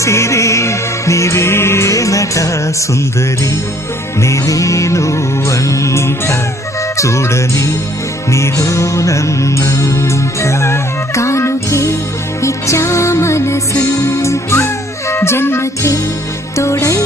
సిరి నీవేనట సుందరి నేనేను వంట చూడని నీలో నన్నంత కానుకే ఇచ్చా మనసంత జన్మకే తోడై